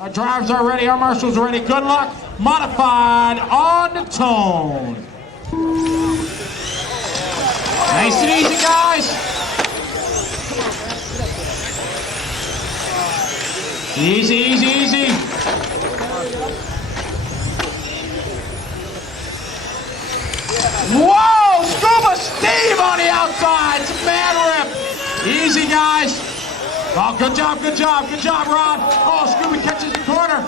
Our drivers are ready, our marshals are ready. Good luck. Modified on the tone. Nice and easy, guys. Easy, easy, easy. Whoa! Scuba Steve on the outside. It's a man rip. Easy, guys. Oh, good job, good job, good job, Rod. Oh, Scuba catches the corner.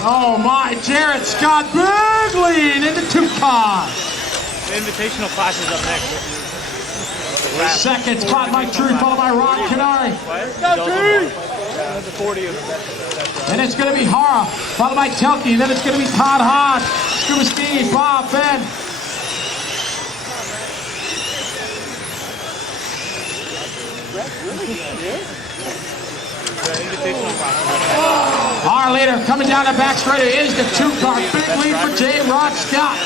Oh my, Jared Scott, big lead into 2 cars. The invitational class is up next. Second spot, Mike True, followed by Ron Canary. Then it's going to be Hara, followed by Telke. Then it's going to be Todd Hodge, Scuba Steve, Bob, Ben. Our leader coming down the back straight is the 2 car. Big lead for J. Rod Scott.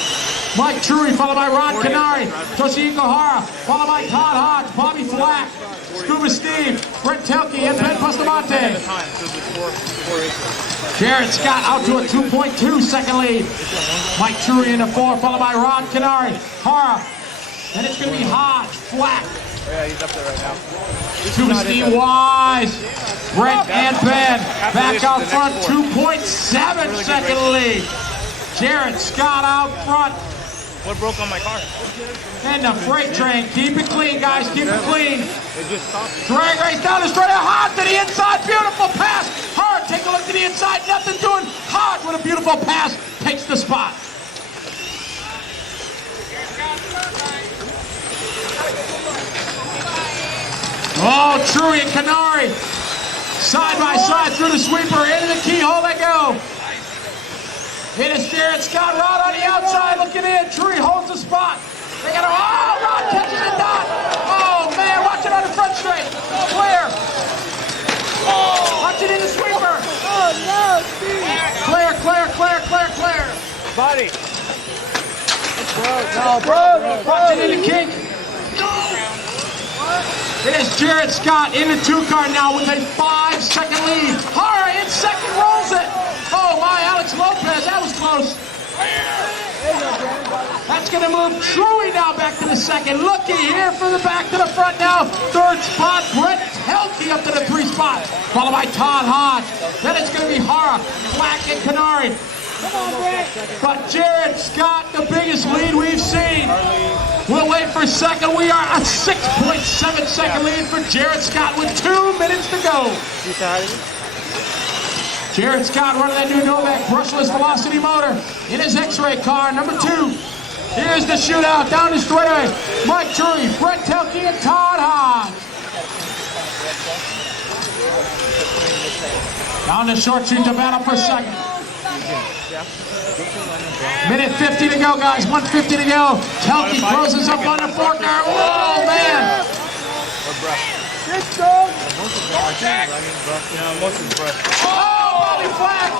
Mike Truey, followed by Ron Canary. Toshiko Hara, followed by Todd Hodge, Bobby Flack, Scuba Steve, Brett Telke, and Ben Bustamante. Jared Scott out to a 2.2 second lead. Mike Truey in the 4, followed by Ron Canary. Hara. Then it's going to be Hodge, Flack. Yeah, he's up there right now. Scuba Steve Wise, Brent and Ben back out front, 2.7 second lead. Jared Scott out front. What broke on my car? And the freight train. Keep it clean, guys. Keep it clean. It just stopped. Drag race down the straight. Hard to the inside. Beautiful pass. Hard. Take a look to the inside. Nothing doing. Hard with a beautiful pass. Takes the spot. Oh, Truey and Canary. Side by side through the sweeper. Into the keyhole they go. It is Jared Scott. Rod on the outside looking in. Truey holds the spot. They got a, oh, Rod catches the dot. Oh, man, watch it on the front straight. Clear. Watch it in the sweeper. Oh, no, Steve. Clear, clear, clear, clear, clear. Body. No, bro. Watch it in the kink. It is Jared Scott in the 2 car now with a 5-second lead. Hara in second, rolls it. Oh my, Alex Lopez, that was close. That's going to move Truey now back to the second. Looky here from the back to the front now. 3rd spot, Brett Telke up to the 3 spot. Followed by Todd Hodge. Then it's going to be Hara, Flack, and Canary. But Jared Scott, the biggest lead we've seen. We'll wait for second. We are a 6.7 second lead for Jared Scott with 2 minutes to go. Jared Scott running that new Novak brushless velocity motor in his X-ray car, number 2. Here's the shootout down the straightaway. Mike Truey, Brett Telke, and Todd Hodge. Down the short street to battle for second. Minute 50 to go, guys. 150 to go. Telke closes up on the 4 car. Oh, man. Let's go. Oh, Bobby Flack.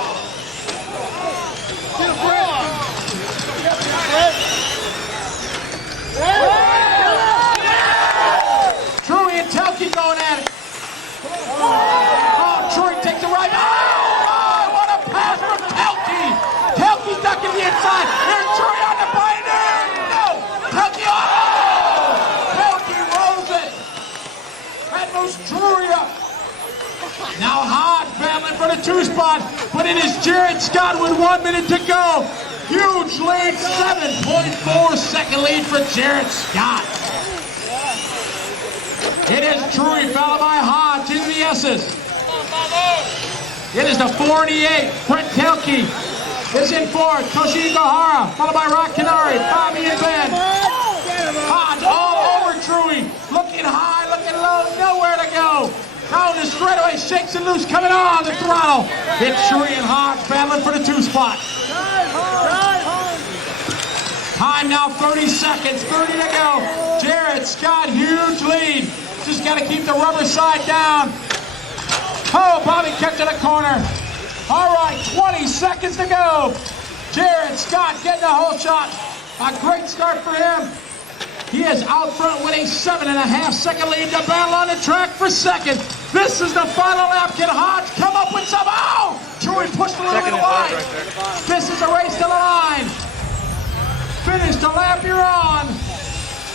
Truey and Telke going at it. Oh, Truey takes the right. Oh, what a pass from Telke. Telke ducking the inside. Here's Truey on the binder. No, Telke. Oh, Telke rolls it. That moves Truey up. Now Hodge battling for the 2 spot, but it is Jared Scott with 1 minute to go. Huge lead, 7.4 second lead for Jared Scott. It is Truey followed by Hodge in the S's. It is the 48, Brett Telke is in 4th. Toshiko Hara, followed by Rock Canary, Bobby and Ben. Hodge all over Truey, looking high, looking low, nowhere to go. Down the straightaway, shakes and loose, coming on the throttle. It's Truey and Hodge battling for the 2 spot. Time now 30 seconds, 30 to go. Jared Scott, huge lead. Just got to keep the rubber side down. Oh, Bobby catching a corner. All right, 20 seconds to go. Jared Scott getting a whole shot. A great start for him. He is out front with a 7.5 second lead to battle on the track for second. This is the final lap. Can Hodge come up with some? Oh! Truey pushed a little Second bit and wide. third right there. This is a race to the line. Finish the lap you're on.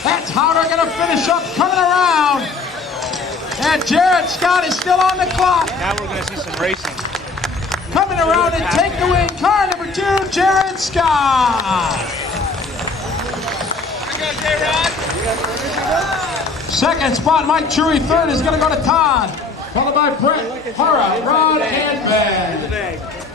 That's how they're going to finish up, coming around. And Jared Scott is still on the clock. Now we're going to see some racing. Coming around and take the win. Car number 2, Jared Scott. Second spot, Mike Truey. Third is going to go to Todd. Followed by Brett, Hara, Rod, and Ben.